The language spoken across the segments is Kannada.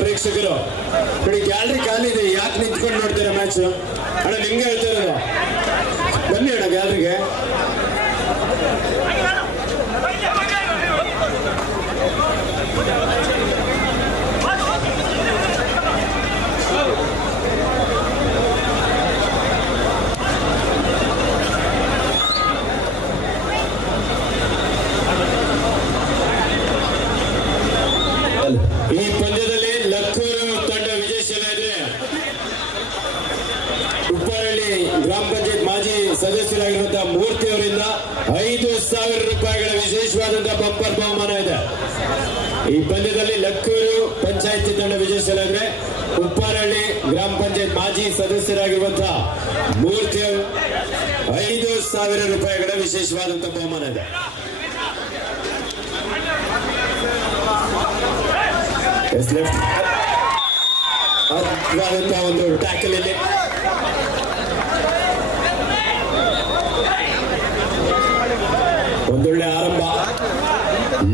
ಪ್ರೇಕ್ಷಕರು ನೋಡಿ, ಗ್ಯಾಲರಿ ಖಾಲಿ ಇದೆ, ಯಾಕೆ ನಿಂತ್ಕೊಂಡು ನೋಡ್ತೀರಾ ಮ್ಯಾಚ್? ಅಣ್ಣ ನಿಮ್ಗೆ ಹೇಳ್ತಾ ಇರೋದು, ಬನ್ನಿ ಅಣ್ಣ ಗ್ಯಾಲರಿಗೆ. ಈ ಪಂದ್ಯದಲ್ಲಿ ಲಕ್ಕೂರು ತಂಡ ವಿಜಯಶೀಲರಾದರೆ ಉಪ್ಪಾರಳ್ಳಿ ಗ್ರಾಮ ಪಂಚಾಯತ್ ಮಾಜಿ ಸದಸ್ಯರಾಗಿರುವಂತಹ ಮೂರ್ತಿ ಅವರಿಂದ 5,000 ರೂಪಾಯಿಗಳ ವಿಶೇಷವಾದಂತಹ ಬಂಪರ್ ಬಹುಮಾನ ಇದೆ. ಈ ಪಂದ್ಯದಲ್ಲಿ ಲಕ್ಕೂರು ಪಂಚಾಯತಿ ತಂಡ ವಿಜಯಶೀಲರಾದರೆ ಉಪ್ಪಾರಳ್ಳಿ ಗ್ರಾಮ ಪಂಚಾಯತ್ ಮಾಜಿ ಸದಸ್ಯರಾಗಿರುವಂತಹ ಮೂರ್ತಿ ಅವರು 5,000 ರೂಪಾಯಿಗಳ ವಿಶೇಷವಾದಂತಹ ಬಹುಮಾನ ಇದೆ. ಅದ್ಭುತವಾದಂತಹ ಒಂದು ಟ್ಯಾಕಲ್ ಇಲ್ಲಿ ಒಂದೊಳ್ಳೆ ಆರಂಭ.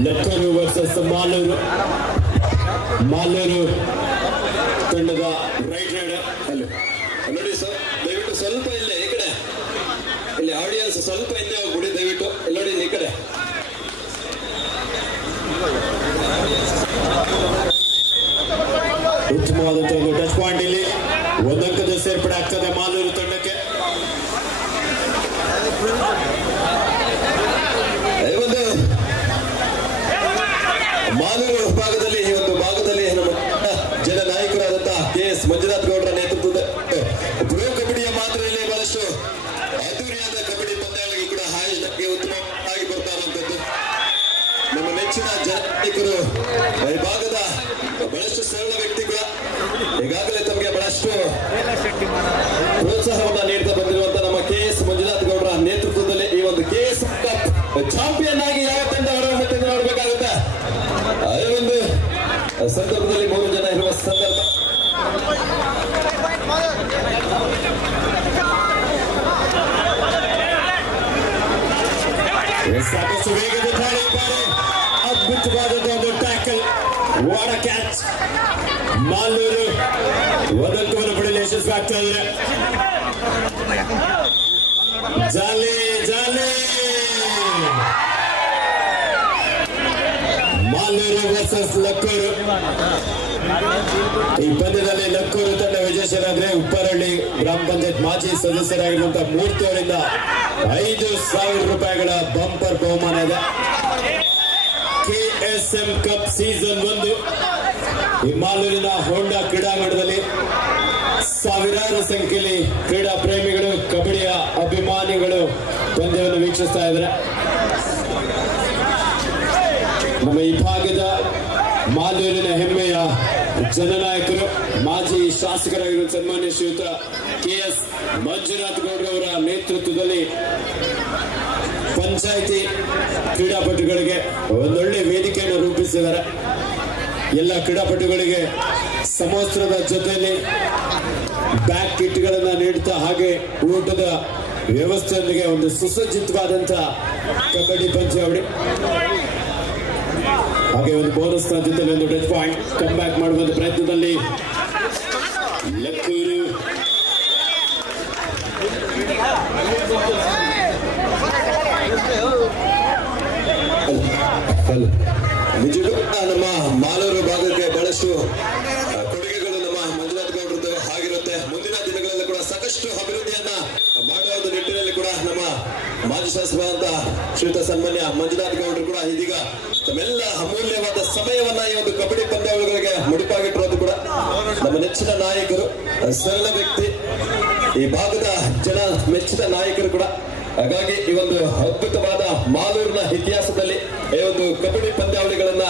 ಲಕ್ಕೂರು ವರ್ಸಸ್ ಮಾಲೂರು ತಂಡದ ರೈಟ್ ರೈಡರ್. ನೋಡಿ ಸರ್, ದಯವಿಟ್ಟು ಸ್ವಲ್ಪ ಇಲ್ಲೇ ಈ ಕಡೆ, ಇಲ್ಲಿ ಆಡಿಯನ್ಸ್ ಸ್ವಲ್ಪ ಹಿಂದೆ ಹೋಗ್ಬಿಡಿ ದಯವಿಟ್ಟು. ನೋಡಿ ಈ ಕಡೆ. ಉತ್ತಮವಾದಂತಹ ಒಂದು ಟಚ್ ಪಾಯಿಂಟ್ ಇಲ್ಲಿ. ಒಂದಂಕದ ಸೇರ್ಪಡೆ ಆಗ್ತದೆ ಮಾಲೂರು ತಂಡಕ್ಕೆ. ಒಂದು ಮಾಲೂರು ಭಾಗದಲ್ಲಿ ಈ ಒಂದು ಭಾಗದಲ್ಲಿ ನಮ್ಮ ಜನ ನಾಯಕರಾದಂತಹ KS ಮಂಜುನಾಥ್ ಗೌಡರ ನೇತೃತ್ವದ ಪ್ರೋ ಕಬಡ್ಡಿಯ ಮಾದರಿಯಲ್ಲಿ ಬಹಳಷ್ಟು ಅದ್ದೂರಿಯಾದ ಕಬಡ್ಡಿ ಪಂದ್ಯಗಳಿಗೆ ಕೂಡ ಆಯೋಜನೆಗೆ ಉತ್ತಮವಾಗಿ ಬರ್ತಾ ಇರುವಂತದ್ದು ನಮ್ಮ ನೆಚ್ಚಿನ ಜನ ನಾಯಕರು. ಈ ಭಾಗದ ಬಹಳಷ್ಟು ಸರಳ ವ್ಯಕ್ತಿ ಕೂಡ ಈಗಾಗಲೇ ತಮಗೆ ಬಹಳಷ್ಟು ಪ್ರೋತ್ಸಾಹವನ್ನ ನೀಡ್ತಾ ಬಂದಿರುವಂತಹ ನಮ್ಮ KS ಮಂಜುನಾಥ್ ಗೌಡರ ನೇತೃತ್ವದಲ್ಲಿ ಈ ಒಂದು KS ಕಪ್ ಚಾಂಪಿಯನ್ ಆಗಿ ಯಾವ ತಂಡ ಹೊರಹೊಮ್ಮುತ್ತೆ ನೋಡ್ಬೇಕಾಗುತ್ತೆ. ಈ ಒಂದು ಸಂದರ್ಭದಲ್ಲಿ 3 ಜನ ಇರುವ ಸಂದರ್ಭ. ಸಾಕಷ್ಟು ವೇಗದ ದಾಳಿ, ಅದ್ಭುತವಾದಂತಹ ಒಂದು ಟ್ಯಾಕಲ್, ವಾಡ ಕ್ಯಾಚ್. ಮಾಲೂರು ಒಂದಂಕವನ್ನು ಪಡೆಯಲು ಯಶಸ್ವಿಯಾಗ್ತಾ ಇದೆ. ಜಾಲಿ ಮಾಲೂರು ವರ್ಸಸ್ ಲಕ್ಕೂರು. ಈ ಪಂದ್ಯದಲ್ಲಿ ಲಕ್ಕೂರು ತಂಡ ವಿಜಯಶೀಲರಾದರೆ ಉಪ್ಪಾರಳ್ಳಿ ಗ್ರಾಮ ಪಂಚಾಯತ್ ಮಾಜಿ ಸದಸ್ಯರಾಗಿರುವಂತಹ ಮೂರ್ತಿ ಅವರಿಂದ 5,000 ರೂಪಾಯಿಗಳ ಬಂಪರ್ ಬಹುಮಾನ ಇದೆ. KSM ಕಪ್ ಸೀಸನ್ 1 ಈ ಮಾಲೂರಿನ ಹೋಂಡಾ ಕ್ರೀಡಾಂಗಣದಲ್ಲಿ ಸಾವಿರಾರು ಸಂಖ್ಯೆಯಲ್ಲಿ ಕ್ರೀಡಾ ಪ್ರೇಮಿಗಳು, ಕಬಡ್ಡಿಯ ಅಭಿಮಾನಿಗಳು ಪಂದ್ಯವನ್ನು ವೀಕ್ಷಿಸ್ತಾ ಇದ್ದಾರೆ. ನಮ್ಮ ಈ ಭಾಗದ ಮಾಲೂರಿನ ಹೆಮ್ಮೆಯ ಜನನಾಯಕರು, ಮಾಜಿ ಶಾಸಕರಾಗಿರುವ ಸನ್ಮಾನ್ಯ ಶ್ರೀಯುತ KS ಮಂಜುನಾಥ್ ಗೌಡ್ರವರ ನೇತೃತ್ವದಲ್ಲಿ ಪಂಚಾಯಿತಿ ಕ್ರೀಡಾಪಟುಗಳಿಗೆ ಒಂದೊಳ್ಳೆ ವೇದಿಕೆಯನ್ನು ರೂಪಿಸಿದ್ದಾರೆ. ಎಲ್ಲ ಕ್ರೀಡಾಪಟುಗಳಿಗೆ ಸಮವಸ್ತ್ರದ ಜೊತೆಯಲ್ಲಿ ಬ್ಯಾಕ್ ಕಿಟ್ಗಳನ್ನು ನೀಡುತ್ತಾ ಹಾಗೆ ಊಟದ ವ್ಯವಸ್ಥೆಯೊಂದಿಗೆ ಒಂದು ಸುಸಜ್ಜಿತವಾದಂತಹ ಕಬಡ್ಡಿ ಪಂದ್ಯಾವಳಿ, ಹಾಗೆ ಒಂದು ಬೋನಸ್ ಜೊತೆಲಿ ಒಂದು ಟಚ್ ಪಾಯಿಂಟ್ ಕಮ್ ಬ್ಯಾಕ್ ಮಾಡುವ ಪ್ರಯತ್ನದಲ್ಲಿ ಲಕ್ಕೂರು ನಿಜಕ್ಕೂ ನಮ್ಮ ಮಾಲೂರು ಭಾಗಕ್ಕೆ ಬಹಳಷ್ಟು ಕೊಡುಗೆಗಳು ನಮ್ಮ ಮಂಜುನಾಥ್ ಗೌಡ್ರದ್ದು ಆಗಿರುತ್ತೆ. ಮುಂದಿನ ದಿನಗಳಲ್ಲಿ ಕೂಡ ಸಾಕಷ್ಟು ಅಭಿವೃದ್ಧಿಯನ್ನ ಮಾಡುವ ಒಂದು ನಿಟ್ಟಿನಲ್ಲಿ ಕೂಡ ನಮ್ಮ ಮಾಜಿ ಶಾಸಕರಾದಂತ ಶ್ರೀಯುತ ಸನ್ಮಾನ್ಯ ಮಂಜುನಾಥ್ ಗೌಡ್ರು ಕೂಡ ಇದೀಗ ತಮ್ಮೆಲ್ಲ ಅಮೂಲ್ಯವಾದ ಸಮಯವನ್ನ ಈ ಒಂದು ಕಬಡ್ಡಿ ಪಂದ್ಯಾವಳಿಗಳಿಗೆ ಮುಡಿಪಾಗಿಟ್ಟಿರೋದು ಕೂಡ ನಮ್ಮ ನೆಚ್ಚಿನ ನಾಯಕರು, ಸರಳ ವ್ಯಕ್ತಿ, ಈ ಭಾಗದ ಜನ ಮೆಚ್ಚಿನ ನಾಯಕರು ಕೂಡ. ಹಾಗಾಗಿ ಈ ಒಂದು ಅದ್ಭುತವಾದ ಮಾಲೂರಿನ ಇತಿಹಾಸದಲ್ಲಿ ಈ ಒಂದು ಕಬಡ್ಡಿ ಪಂದ್ಯಾವಳಿಗಳನ್ನ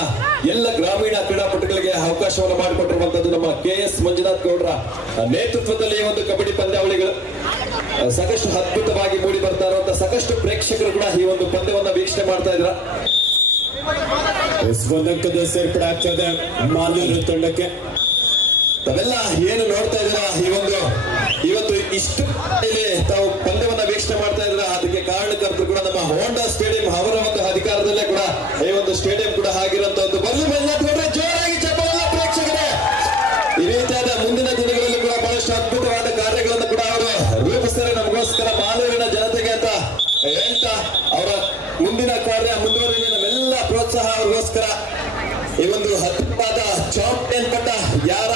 ಎಲ್ಲ ಗ್ರಾಮೀಣ ಕ್ರೀಡಾಪಟುಗಳಿಗೆ ಅವಕಾಶವನ್ನು ಮಾಡಿಕೊಟ್ಟಿರುವಂತದ್ದು ನಮ್ಮ KS ಮಂಜುನಾಥ್ ಗೌಡ್ರ ನೇತೃತ್ವದಲ್ಲಿ ಈ ಒಂದು ಕಬಡ್ಡಿ ಪಂದ್ಯಾವಳಿಗಳು ಸಾಕಷ್ಟು ಅದ್ಭುತವಾಗಿ ಮೂಡಿ ಬರ್ತಾ ಇರುವಂತಹ ಸಾಕಷ್ಟು ಪ್ರೇಕ್ಷಕರು ಕೂಡ ಈ ಒಂದು ಪಂದ್ಯವನ್ನ ವೀಕ್ಷಣೆ ಮಾಡ್ತಾ ಇದ್ರ. ಒಂದಂಕದ ಸೇರ್ಪಡೆ ಆಗ್ತದೆ ಮಾಲೂರು ತಂಡಕ್ಕೆ. ತಾವೆಲ್ಲ ಏನು ನೋಡ್ತಾ ಇದ್ದೀರಾ, ಇವತ್ತು ಇಷ್ಟು ತಾವು ಪಂದ್ಯವನ್ನ ವೀಕ್ಷಣೆ ಮಾಡ್ತಾ ಇದ್ರ, ಅದಕ್ಕೆ ಕಾರಣಕರ್ತರು ಕೂಡ ನಮ್ಮ ಹೋಂಡಾ ಸ್ಟೇಡಿಯಂ ಅವರ ಒಂದು ಅಧಿಕಾರದಲ್ಲೇ ಕೂಡ ಈ ಒಂದು ಸ್ಟೇಡಿಯಂ ಕೂಡ ಆಗಿರುವಂತ ಒಂದು ಬರ್ಲಿ ಮಂಜುನಾಥ್ ಗೌಡ್ರೆ, ಜೋರಾಗಿ ಚಪ್ಪಾಳೆ ಪ್ರೇಕ್ಷಕರೇ. ಹೇಳ್ತಾ ಅವರ ಮುಂದಿನ ಕಾರ್ಯ ಮುಂದುವರಿಯಲಿ ನಮ್ಮೆಲ್ಲ ಪ್ರೋತ್ಸಾಹ ಅವ್ರಿಗೋಸ್ಕರ ಈ ಒಂದು ಹತ್ತವಾದ ಚಾಂಪಿಯನ್ ಪಟ್ಟ ಯಾರ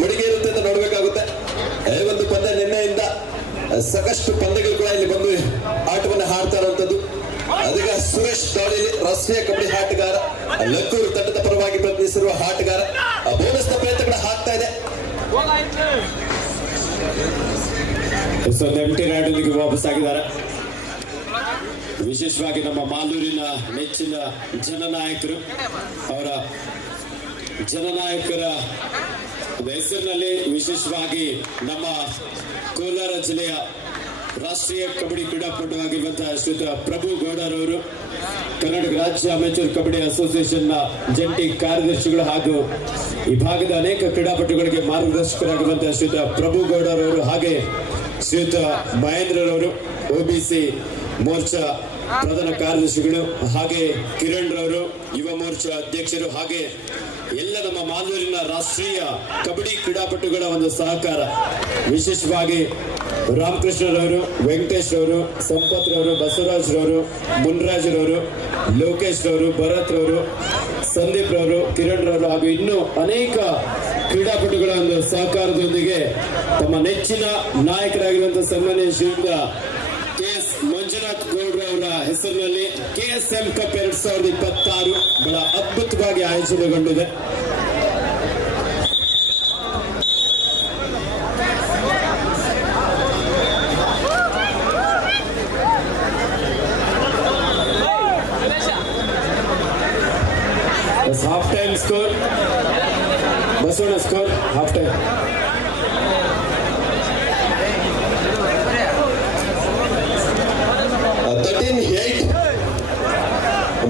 ಮುಡಿಗೆ ಇರುತ್ತೆ ಅಂತ ನೋಡ್ಬೇಕಾಗುತ್ತೆ. ಈ ಒಂದು ಪಂದ್ಯ ನಿನ್ನೆಯಿಂದ ಸಾಕಷ್ಟು ಪಂದ್ಯಗಳು ಕೂಡ ಇಲ್ಲಿ ಬಂದು ಆಟವನ್ನು ಆಡ್ತಾ ಇರುವಂತದ್ದು. ಅದೀಗ ಸುರೇಶ್ ದಾಳಿಲಿ ರಾಷ್ಟ್ರೀಯ ಕಬಡ್ಡಿ ಆಟಗಾರ, ಲಕ್ಕೂರು ತಂಡದ ಪರವಾಗಿ ಪ್ರಯತ್ನಿಸಿರುವ ಆಟಗಾರ ಬೋನಸ್ ಪ್ರಯತ್ನ ಕೂಡ ಆಗ್ತಾ ಇದೆ. ಎಂಟಿ ರಾಡೊಂದಿಗೆ ವಾಪಸ್ ಆಗಿದ್ದಾರೆ. ವಿಶೇಷವಾಗಿ ನಮ್ಮ ಮಾಲೂರಿನ ನೆಚ್ಚಿನ ಜನನಾಯಕರು, ಅವರ ಜನನಾಯಕರ ಹೆಸರಿನಲ್ಲಿ ವಿಶೇಷವಾಗಿ ನಮ್ಮ ಕೋಲಾರ ಜಿಲ್ಲೆಯ ರಾಷ್ಟ್ರೀಯ ಕಬಡ್ಡಿ ಕ್ರೀಡಾಪಟುವಾಗಿರುವಂತಹ ಶ್ರೀಯುತ ಪ್ರಭು ಗೌಡರವರು, ಕರ್ನಾಟಕ ರಾಜ್ಯ ಅಮೆಚೂರ್ ಕಬಡ್ಡಿ ಅಸೋಸಿಯೇಷನ್ನ ಜಂಟಿ ಕಾರ್ಯದರ್ಶಿಗಳು ಹಾಗೂ ಈ ಭಾಗದ ಅನೇಕ ಕ್ರೀಡಾಪಟುಗಳಿಗೆ ಮಾರ್ಗದರ್ಶಕರಾಗಿರುವಂತಹ ಶ್ರೀಯುತ ಪ್ರಭು ಗೌಡರವರು, ಹಾಗೆ ಶ್ರೀಯುತ ಮಹೇಂದ್ರರವರು OBC ಮೋರ್ಚಾ ಪ್ರಧಾನ ಕಾರ್ಯದರ್ಶಿಗಳು, ಹಾಗೆ ಕಿರಣ್ ರವರು ಯುವ ಮೋರ್ಚಾ ಅಧ್ಯಕ್ಷರು, ಹಾಗೆ ಎಲ್ಲ ನಮ್ಮ ಮಾಲೂರಿನ ರಾಷ್ಟ್ರೀಯ ಕಬಡ್ಡಿ ಕ್ರೀಡಾಪಟುಗಳ ಒಂದು ಸಹಕಾರ. ವಿಶೇಷವಾಗಿ ರಾಮಕೃಷ್ಣರವರು, ವೆಂಕಟೇಶ್ ರವರು, ಸಂಪತ್ ರವರು, ಬಸವರಾಜ್ ರವರು, ಮುನ್ರಾಜ್ ರವರು, ಲೋಕೇಶ್ ರವರು, ಭರತ್ ರವರು, ಸಂದೀಪ್ ರವರು, ಕಿರಣ್ ರವರು ಹಾಗೂ ಇನ್ನೂ ಅನೇಕ ಕ್ರೀಡಾಪಟುಗಳ ಒಂದು ಸಹಕಾರದೊಂದಿಗೆ ತಮ್ಮ ನೆಚ್ಚಿನ ನಾಯಕರಾಗಿರುವಂತಹ ಸನ್ಮಾನ್ಯ ಶ್ರೀಯುತ KS ಮಂಜುನಾಥ್ ಗೌಡ್ರ ಅವರ ಹೆಸರಿನಲ್ಲಿ KSM ಕಪ್ 2026 ಬಹಳ ಅದ್ಭುತವಾಗಿ ಆಯೋಜನೆಗೊಂಡಿದೆ. Half time score, Basavanna score half time.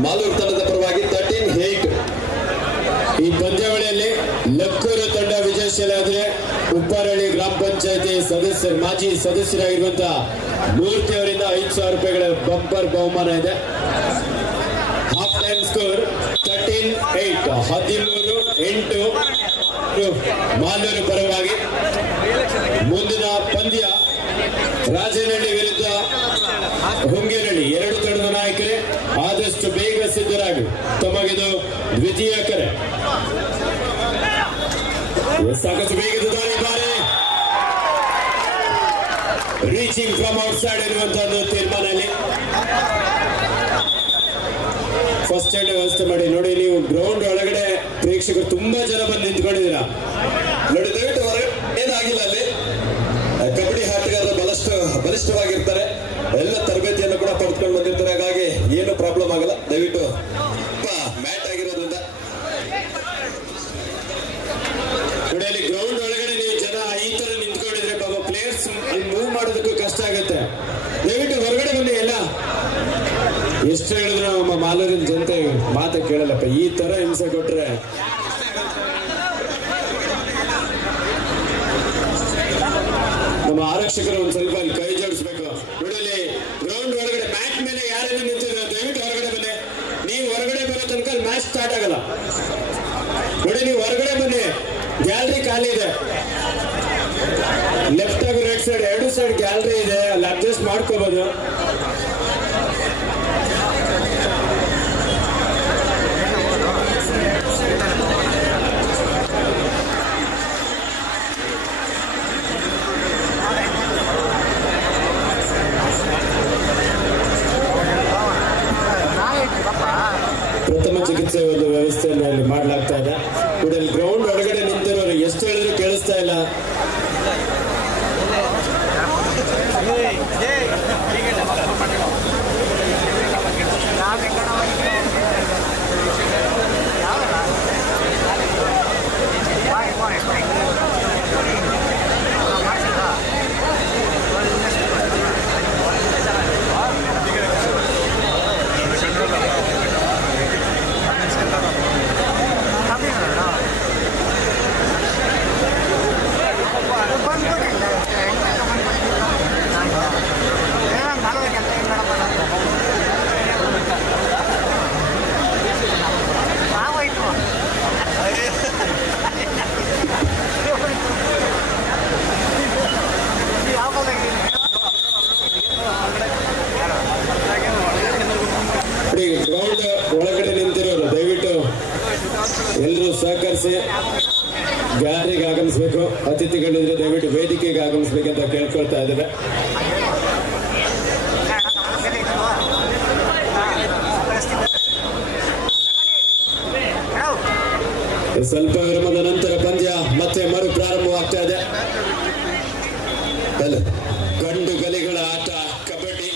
Malur ತಂಡದ ಪರವಾಗಿ 13-8. ಈ ಪಂದ್ಯಾವಳಿಯಲ್ಲಿ ಲಕ್ಕೂರು ತಂಡ ವಿಜಯಶೀಲಾದರೆ ಉಪ್ಪಾರಳ್ಳಿ ಗ್ರಾಮ ಪಂಚಾಯತಿ ಸದಸ್ಯರು, ಮಾಜಿ ಸದಸ್ಯರಾಗಿರುವಂತಹ ಮೂರ್ತಿ ಅವರಿಂದ 5,000 ರೂಪಾಯಿಗಳ ಬಂಪರ್ ಬಹುಮಾನ ಇದೆ. ಹಾಫ್ ಟೈಮ್ ಸ್ಕೋರ್ 13-8, 13-8 ಮಾಲೂರು ಪರವಾಗಿ. ಮುಂದಿನ ಪಂದ್ಯ ರಾಜನಹಳ್ಳಿ ವಿರುದ್ಧ ಹೊಂಗೇನಹಳ್ಳಿ. ಎರಡು ತಂಡದ ನಾಯಕರೇ ಆದಷ್ಟು ಬೇಗ ಸಿದ್ಧರಾಗಿ, ತಮಗಿದು ದ್ವಿತೀಯ ಕರೆ. ಸಾಕಷ್ಟು ಬೇಗದ ದಾಳಿ, ಬಾರಿ ರೀಚಿಂಗ್ ಫ್ರಮ್ ಔಟ್ಸೈಡ್ ಇರುವಂತಹ ತೀರ್ಮಾನ ಇಲ್ಲಿ. ಫಸ್ಟ್ ಏಡ್ ವ್ಯವಸ್ಥೆ ಮಾಡಿ. ನೋಡಿ, ನೀವು ಗ್ರೌಂಡ್ ಒಳಗಡೆ ಪ್ರೇಕ್ಷಕರು ತುಂಬಾ ಜನ ಬಂದು ನಿಂತ್ಕೊಂಡಿದ್ದೀರಾ. ನೋಡಿ, ದಯವಿಟ್ಟು ಹೊರಗೆ ಏನಾಗಿಲ್ಲ. ಅಲ್ಲಿ ಕಬಡ್ಡಿ ಆಟಗಾರರು ಬಲಿಷ್ಠವಾಗಿರ್ತಾರೆ, ಎಲ್ಲ ತರಬೇತಿಯನ್ನು ಕೂಡ ಪಡೆದುಕೊಂಡು ಬಂದಿರ್ತಾರೆ, ಹಾಗಾಗಿ ಏನು ಪ್ರಾಬ್ಲಮ್ ಆಗಲ್ಲ. ದಯವಿಟ್ಟು ಮ್ಯಾಟ್ ಆಗಿರೋದ್ರಿಂದ ನೋಡಿ, ಅಲ್ಲಿ ಗ್ರೌಂಡ್ ಒಳಗಡೆ ನೀವು ಜನ ಈ ತರ ನಿಂತ್ಕೊಂಡಿದ್ರೆ ಪಾಪ ಪ್ಲೇಯರ್ಸ್ ಮೂವ್ ಮಾಡೋದಕ್ಕೂ ಕಷ್ಟ ಆಗುತ್ತೆ. ದಯವಿಟ್ಟು ಹೊರಗಡೆ ಬನ್ನಿ. ಎಲ್ಲ ಎಷ್ಟು ಹೇಳಿದ್ರು ನಮ್ಮ ಮಾಲೂರಿನ ಜನತೆ ಮಾತು ಕೇಳಲ್ಲಪ್ಪ. ಈ ತರ ಹಿಂಸೆ ಕೊಟ್ರೆ ನಮ್ಮ ಆರಕ್ಷಕರು ಒಂದ್ ಸ್ವಲ್ಪ ಅಲ್ಲಿ ಕೈ ಜೋಡಿಸ್ಬೇಕು. ನೋಡಿ, ಗ್ರೌಂಡ್ ಒಳಗಡೆ ಮ್ಯಾಚ್ ಮೇಲೆ ಯಾರೆಲ್ಲ ನಿಂತಿದ್ದಾರೆ ದಯವಿಟ್ಟು ಹೊರಗಡೆ ಬನ್ನಿ. ನೀವು ಹೊರಗಡೆ ಬರೋ ತನಕ ಮ್ಯಾಚ್ ಸ್ಟಾರ್ಟ್ ಆಗಲ್ಲ. ನೋಡಿ, ನೀವು ಹೊರಗಡೆ ಬನ್ನಿ. ಗ್ಯಾಲರಿ ಖಾಲಿ ಇದೆ. ಲೆಫ್ಟ್ ಹಾಗೂ ರೈಟ್ ಸೈಡ್ ಎರಡು ಸೈಡ್ ಗ್ಯಾಲರಿ ಇದೆ, ಅಲ್ಲಿ ಅಡ್ಜಸ್ಟ್ ಮಾಡ್ಕೋಬಹುದು. ಪ್ರಥಮ ಚಿಕಿತ್ಸೆ ಒಂದು ವ್ಯವಸ್ಥೆಯನ್ನು ಅಲ್ಲಿ ಮಾಡಲಾಗ್ತಾ ಇದೆ. ಕೂಡ ಗ್ರೌಂಡ್ ಒಳಗಡೆ ನಿಂತಿರೋರು ಎಷ್ಟು ಹೇಳಿದ್ರು ಕೇಳಿಸ್ತಾ ಇಲ್ಲ. ಅತಿಥಿಗಳಿದ್ರೆ ದಯವಿಟ್ಟು ವೇದಿಕೆಗೆ ಆಗಮಿಸಬೇಕಂತ ಕೇಳ್ಕೊಳ್ತಾ ಇದ್ದೇವೆ. ಸ್ವಲ್ಪ ವಿರಾಮದ ನಂತರ ಪಂದ್ಯ ಮತ್ತೆ ಮರು ಪ್ರಾರಂಭವಾಗ್ತಾ ಇದೆ. ಗಂಡು ಗಲಿಗಳ ಆಟ ಕಬಡ್ಡಿ.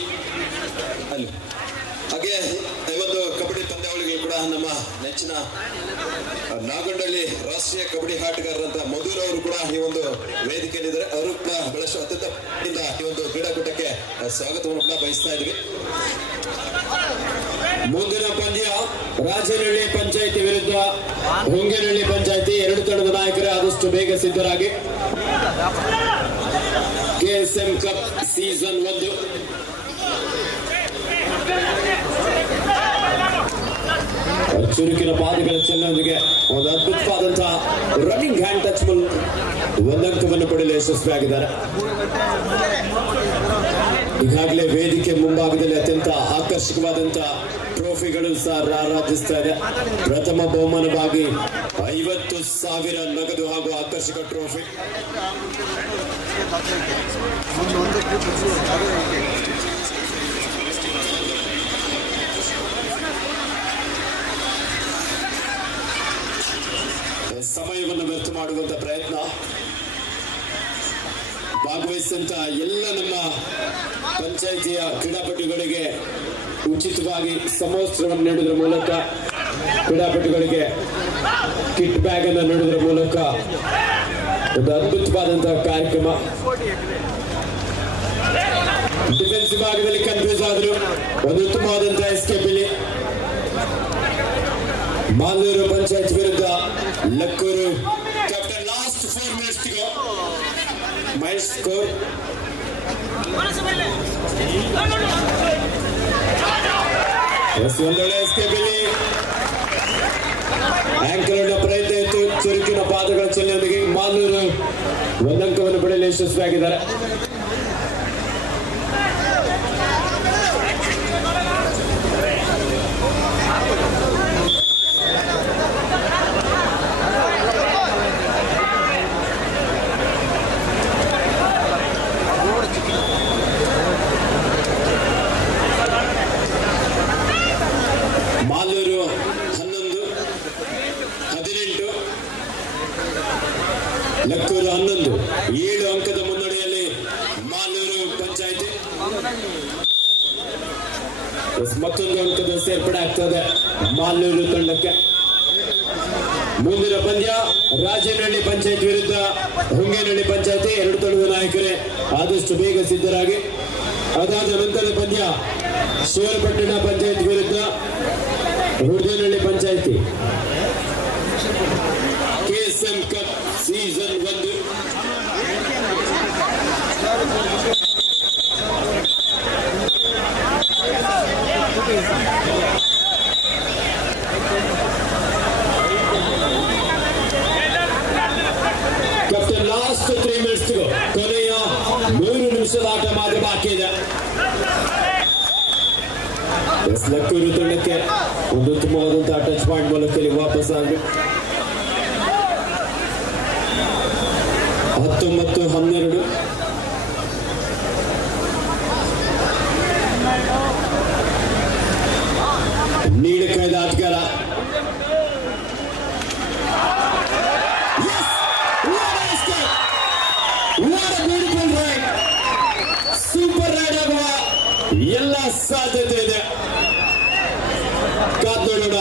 ಹಾಗೆ ಈ ಒಂದು ಕಬಡ್ಡಿ ಪಂದ್ಯಾವಳಿಗಳು ಕೂಡ ನಮ್ಮ ನೆಚ್ಚಿನ ನಾಗಂಡಳ್ಳಿ ರಾಷ್ಟ್ರೀಯ ಕಬಡ್ಡಿ ಆಟಗಾರರಂತ ಮಧುರ್ ಅವರು ಕೂಡ ಈ ಒಂದು ವೇದಿಕೆಯಲ್ಲಿದ್ದಾರೆ. ಅವರು ಕೂಡ ಬಹಳಷ್ಟು ಅತ್ಯಂತ ಈ ಒಂದು ಕ್ರೀಡಾಕೂಟಕ್ಕೆ ಸ್ವಾಗತವನ್ನು ಕೂಡ ಬಯಸ್ತಾ ಇದ್ವಿ. ಮುಂದಿನ ಪಂದ್ಯ ರಾಜನಹಳ್ಳಿ ಪಂಚಾಯಿತಿ ವಿರುದ್ಧ ಹೊಂಗೇನಹಳ್ಳಿ ಪಂಚಾಯಿತಿ. ಎರಡು ತಂಡದ ನಾಯಕರೇ ಆದಷ್ಟು ಬೇಗ ಸಿದ್ಧರಾಗಿ. KSM ಕಪ್ ಸೀಸನ್ 1 ಚುರುಕಿನ ಪಾದಗಳ ಚೆನ್ನೊಂದಿಗೆ ಒಂದು ಅದ್ಭುತವಾದಂತಹ ರನ್ನಿಂಗ್ ಹ್ಯಾಂಡ್ ಟಚ್ ಮೂಲಕ ಒಂದಂಕವನ್ನು ಪಡೆಯಲು ಯಶಸ್ವಿಯಾಗಿದ್ದಾರೆ. ಈಗಾಗಲೇ ವೇದಿಕೆ ಮುಂಭಾಗದಲ್ಲಿ ಅತ್ಯಂತ ಆಕರ್ಷಕವಾದಂತಹ ಟ್ರೋಫಿಗಳು ಸಹ ರಾರಾಜಿಸ್ತಾ ಇದೆ. ಪ್ರಥಮ ಬಹುಮಾನವಾಗಿ 50,000 ನಗದು ಹಾಗೂ ಆಕರ್ಷಕ ಟ್ರೋಫಿ. ಸಮಯವನ್ನು ವ್ಯರ್ಥ ಮಾಡುವಂತ ಪ್ರಯತ್ನ. ಭಾಗವಹಿಸಿದಂತ ಎಲ್ಲ ನಮ್ಮ ಪಂಚಾಯಿತಿಯ ಕ್ರೀಡಾಪಟುಗಳಿಗೆ ಉಚಿತವಾಗಿ ಸಮವಸ್ತ್ರವನ್ನು ನೀಡುವುದರ ಮೂಲಕ, ಕ್ರೀಡಾಪಟುಗಳಿಗೆ ಕಿಟ್ ಬ್ಯಾಗ್ ಅನ್ನು ನೀಡುವುದರ ಮೂಲಕ ಒಂದು ಅದ್ಭುತವಾದಂತಹ ಕಾರ್ಯಕ್ರಮ. ಡಿಫೆನ್ಸ್ ಭಾಗದಲ್ಲಿ ಕನ್ಫ್ಯೂಸ್ ಆದ್ರು, ಒಂದು ಉತ್ತಮವಾದಂತಹ ಎಸ್ಕೇಪ್ ಇಲ್ಲಿ. ಮಾಲೂರು ಪಂಚಾಯತ್ ವಿರುದ್ಧ Lakkur. Captain last 4 minutes to go. ಮೈಲ್ ಸ್ಕೋರ್. ಒಂದೊಳ್ಳೆ ಎಸ್ಕೇಪ್ ಇಲ್ಲಿ. ಆಂಕರ್ ಪ್ರಯತ್ನ ಇತ್ತು. ಚುರುಕಿನ ಪಾದಗಳ ಚೆನ್ನೊಂದಿಗೆ ಮಾಲೂರು ಒಂದಂಕವನ್ನು ಪಡೆಯಲು ಯಶಸ್ವಿಯಾಗಿದ್ದಾರೆ. ಮಾಲೂರು 11, 18, ಲಕ್ಕೂರು 11. 7 ಅಂಕದ ಮುನ್ನಡೆಯಲ್ಲಿ ಮಾಲೂರು ಪಂಚಾಯಿತಿ. ಮತ್ತೊಂದು ಅಂಕದ ಸೇರ್ಪಡೆ ಆಗ್ತದೆ ಮಾಲೂರು ತಂಡಕ್ಕೆ. ಮುಂದಿನ ಪಂದ್ಯ ರಾಜನಹಳ್ಳಿ ಪಂಚಾಯತ್ ವಿರುದ್ಧ ಹೊಂಗೇನಹಳ್ಳಿ ಪಂಚಾಯತಿ. ಎರಡು ತಂಡದ ನಾಯಕರೇ ಆದಷ್ಟು ಬೇಗ ಸಿದ್ಧರಾಗಿ. ಅದಾದ ನಂತರದ ಪಂದ್ಯ ಶಿವರಪಟ್ಟಣ ಪಂಚಾಯತ್ ವಿರುದ್ಧ ಹುಡ್ದೇನಹಳ್ಳಿ ಪಂಚಾಯತಿ. KSM cup season 1. Captain last 3 minutes go. ಕೊನೆಯ 3 ನಿಮಿಷದ ಆಟ ಮಾತ್ರ ಬಾಕಿ ಇದೆ. ಲಕ್ಕೂರು ತಂಡಕ್ಕೆ ಒಂದು ಉತ್ತಮವಾದಂತಹ ಟಚ್ ಪಾಯಿಂಟ್ ಮೂಲಕ ವಾಪಸ್ ಆಗಿ 19-12. ನೀಡಕಾಯ್ದ ಆಟಗಾರ. ಸೂಪರ್ ರೈಡ್ ಆಗುವ ಎಲ್ಲ ಸಾಧ್ಯತೆ ಇದೆ. ಕಾದ್ ನೋಡೋಣ.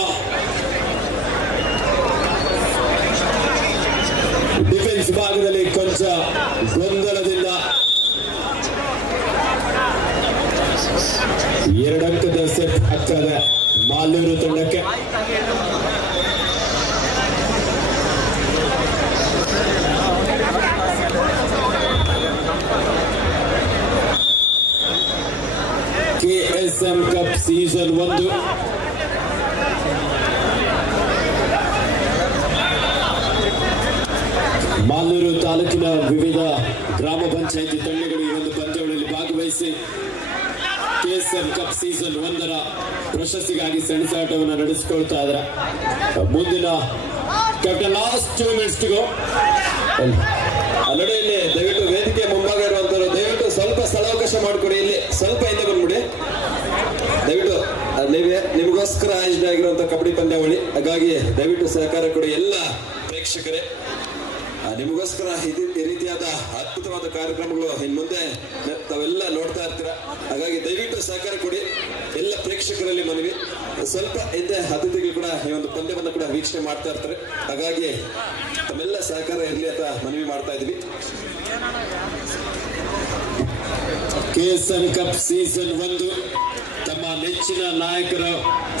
ಡಿಫೆನ್ಸ್ ಭಾಗದಲ್ಲಿ ಕೊಂಚ ಗೊಂದಲದಿಂದ 2 ಅಂಕದ ಸೆಟ್ ಆಗ್ತದೆ ಮಾಲೂರು ತಂಡಕ್ಕೆ. KSM cup season 1. ಮಾಲೂರು ತಾಲೂಕಿನ ವಿವಿಧ ಗ್ರಾಮ ಪಂಚಾಯಿತಿ ತಂಡಗಳು ಈ ಒಂದು ಪಂದ್ಯಾವಳಿಯಲ್ಲಿ ಭಾಗವಹಿಸಿ KSM ಕಪ್ ಸೀಸನ್ 1 ಪ್ರಶಸ್ತಿಗಾಗಿ ಸೆಣಸಾಟವನ್ನು ನಡೆಸಿಕೊಳ್ತಾ ಇದ್ದಾರೆ. ಮುಂದಿನ captain last 2 minutes to go. ನಡುವೆಯಲ್ಲಿ ದಯವಿಟ್ಟು ವೇದಿಕೆ ಮುಂಭಾಗ ಇರುವಂತವರು ದಯವಿಟ್ಟು ಸ್ವಲ್ಪ ಸ್ಥಳಾವಕಾಶ ಮಾಡಿಕೊಡಿ. ಇಲ್ಲಿ ಸ್ವಲ್ಪ ಹಿಂದೆ ಬಂದ್ಬಿಡಿ ದಯವಿಟ್ಟು. ನಿಮಗೋಸ್ಕರ ಆಯೋಜನೆ ಆಗಿರುವಂತ ಕಬಡ್ಡಿ ಪಂದ್ಯಾವಳಿ, ಹಾಗಾಗಿ ದಯವಿಟ್ಟು ಸಹಕಾರ ಕೊಡಿ ಎಲ್ಲ ಪ್ರೇಕ್ಷಕರೇ. ನಿಮಗೋಸ್ಕರ ಈ ರೀತಿಯಾದ ಅದ್ಭುತವಾದ ಕಾರ್ಯಕ್ರಮಗಳು ಇನ್ ಮುಂದೆ ತಾವೆಲ್ಲ ನೋಡ್ತಾ ಇರ್ತೀರ, ಹಾಗಾಗಿ ದಯವಿಟ್ಟು ಸಹಕಾರ ಕೊಡಿ ಎಲ್ಲ ಪ್ರೇಕ್ಷಕರಲ್ಲಿ ಮನವಿ. ಸ್ವಲ್ಪ ಹಿಂದೆ ಅತಿಥಿಗಳು ಕೂಡ ಈ ಒಂದು ಪಂದ್ಯವನ್ನು ಕೂಡ ವೀಕ್ಷಣೆ ಮಾಡ್ತಾ ಇರ್ತಾರೆ, ಹಾಗಾಗಿ ತಮ್ಮೆಲ್ಲ ಸಹಕಾರ ಇರಲಿ ಅಂತ ಮನವಿ ಮಾಡ್ತಾ ಇದ್ವಿ. KSL ಕಪ್ ಸೀಸನ್ 1 ತಮ್ಮ ನೆಚ್ಚಿನ ನಾಯಕರು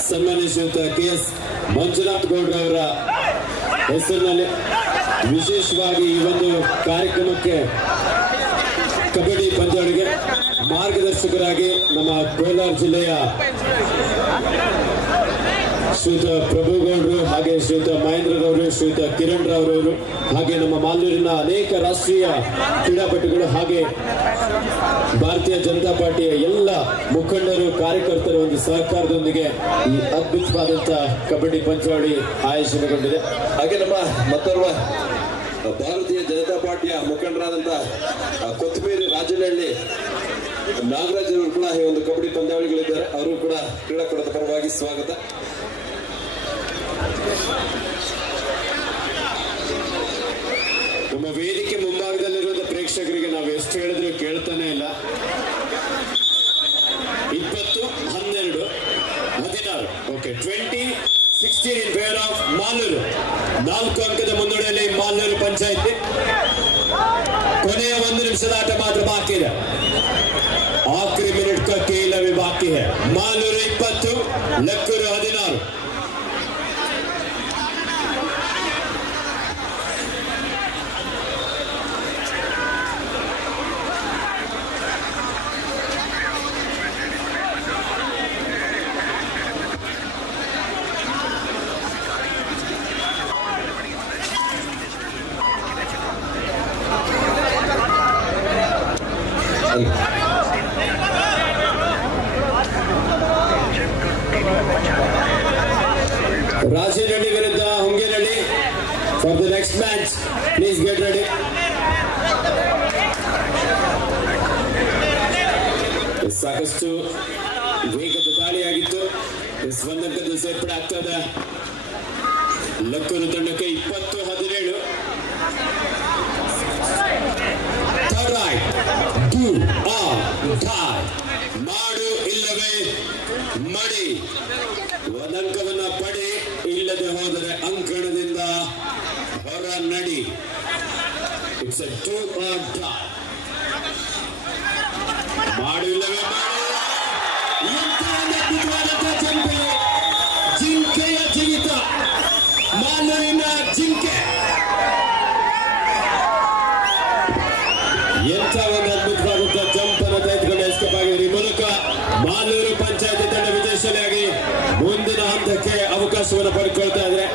ಸನ್ಮಾನಿಸಿದ KS ಮಂಜುನಾಥ್ ಗೌಡ್ರವರ ಹೆಸರಿನಲ್ಲಿ ವಿಶೇಷವಾಗಿ ಈ ಒಂದು ಕಾರ್ಯಕ್ರಮಕ್ಕೆ ಕಬಡ್ಡಿ ಪಂದ್ಯಾವಳಿಗೆ ಮಾರ್ಗದರ್ಶಕರಾಗಿ ನಮ್ಮ ಕೋಲಾರ ಜಿಲ್ಲೆಯ ಶ್ರೀಯುತ ಪ್ರಭುಗೌಡರು, ಹಾಗೆ ಶ್ರೀಯುತ ಮಹೇಂದ್ರಗೌಡರು, ಶ್ರೀಯುತ ಕಿರಣ್ ರಾವ್ರವರು, ಹಾಗೆ ನಮ್ಮ ಮಾಲೂರಿನ ಅನೇಕ ರಾಷ್ಟ್ರೀಯ ಕ್ರೀಡಾಪಟುಗಳು, ಹಾಗೆ ಭಾರತೀಯ ಜನತಾ ಪಾರ್ಟಿಯ ಎಲ್ಲ ಮುಖಂಡರು, ಕಾರ್ಯಕರ್ತರ ಒಂದು ಸಹಕಾರದೊಂದಿಗೆ ಈ ಅದ್ಭುತವಾದಂತ ಕಬಡ್ಡಿ ಪಂದ್ಯಾವಳಿ ಆಯೋಜನೆಗೊಂಡಿದೆ. ಹಾಗೆ ನಮ್ಮ ಮತ್ತೋರ್ವ ಭಾರತೀಯ ಜನತಾ ಪಾರ್ಟಿಯ ಮುಖಂಡರಾದಂತ ಕೊತ್ತಂಬರಿ ರಾಜನಹಳ್ಳಿ ನಾಗರಾಜ್ ಅವರು ಕೂಡ ಈ ಒಂದು ಕಬಡ್ಡಿ ಪಂದ್ಯಾವಳಿಗಳಿದ್ದಾರೆ, ಅವರು ಕೂಡ ಕ್ರೀಡಾಕೂಟದ ಪರವಾಗಿ ಸ್ವಾಗತ. ನಮ್ಮ ವೇದಿಕೆ ಮುಂಭಾಗದಲ್ಲಿರುವಂತ ಪ್ರೇಕ್ಷಕರಿಗೆ ನಾವು ಎಷ್ಟು ಹೇಳಿದ್ರು ಕೇಳ್ತಾನೆ ಇಲ್ಲ. 20, 12, 16 okay 20-16 in favour of Malur. 4 ಅಂಕದ ಮುನ್ನಡೆಯಲ್ಲಿ ಮಾಲೂರು ಪಂಚಾಯತಿ. ಕೊನೆಯ 1 ನಿಮಿಷದ ಆಟ ಮಾತ್ರ ಬಾಕಿ ಇದೆ. ಆಖರಿ ಮಿನಿಟ್ का खेल अभी बाकी है. ಮಾಲೂರು 20, ಲಕ್ಕೂರು 16. ರಾಜೇನಹಳ್ಳಿ ವಿರುದ್ಧ Hongenahalli for the next match. Please get ready. ಸಾಕಷ್ಟು ವೇಗದ ದಾಳಿಯಾಗಿತ್ತು. 1 ಅಂಕದ ಸೇರ್ಪಡೆ ಆಗ್ತದೆ ಲಕ್ಕೂರು ತಂಡಕ್ಕೆ. 20-17. ಮಾಡು ಇಲ್ಲವೇ ಮಡಿ. 1 ಅಂಕವನ್ನ ಪಡಿ, ಇಲ್ಲದೆ ಹೋದರೆ ಅಂಕಣದಿಂದ ಹೊರ ನಡಿ. It's A do or die. ಮಾಡು ಇಲ್ಲವೇ ಮಾಡಿ. ಜಿಂಕೆಯ ಜಿಗಿತ, ಮಾಲೂರಿನ ಜಿಂಕೆ. ಎಂಥ ಒಂದು ಅದ್ಭುತವಾದಂತಹ ಜಂಪ್ ಅನ್ನು ತೆಗೆದುಕೊಂಡು ಎಸ್ಕೇಪ್ ಆಗಿದ್ದಾರೆ. ಈ ಮೂಲಕ ಮಾಲೂರು ಪಂಚಾಯತಿ ತಂಡ ವಿಜಯಶಾಲಿಯಾಗಿ ಮುಂದಿನ ಹಂತಕ್ಕೆ ಅವಕಾಶವನ್ನು ಪಡ್ಕೊಳ್ತಾ ಇದ್ರೆ.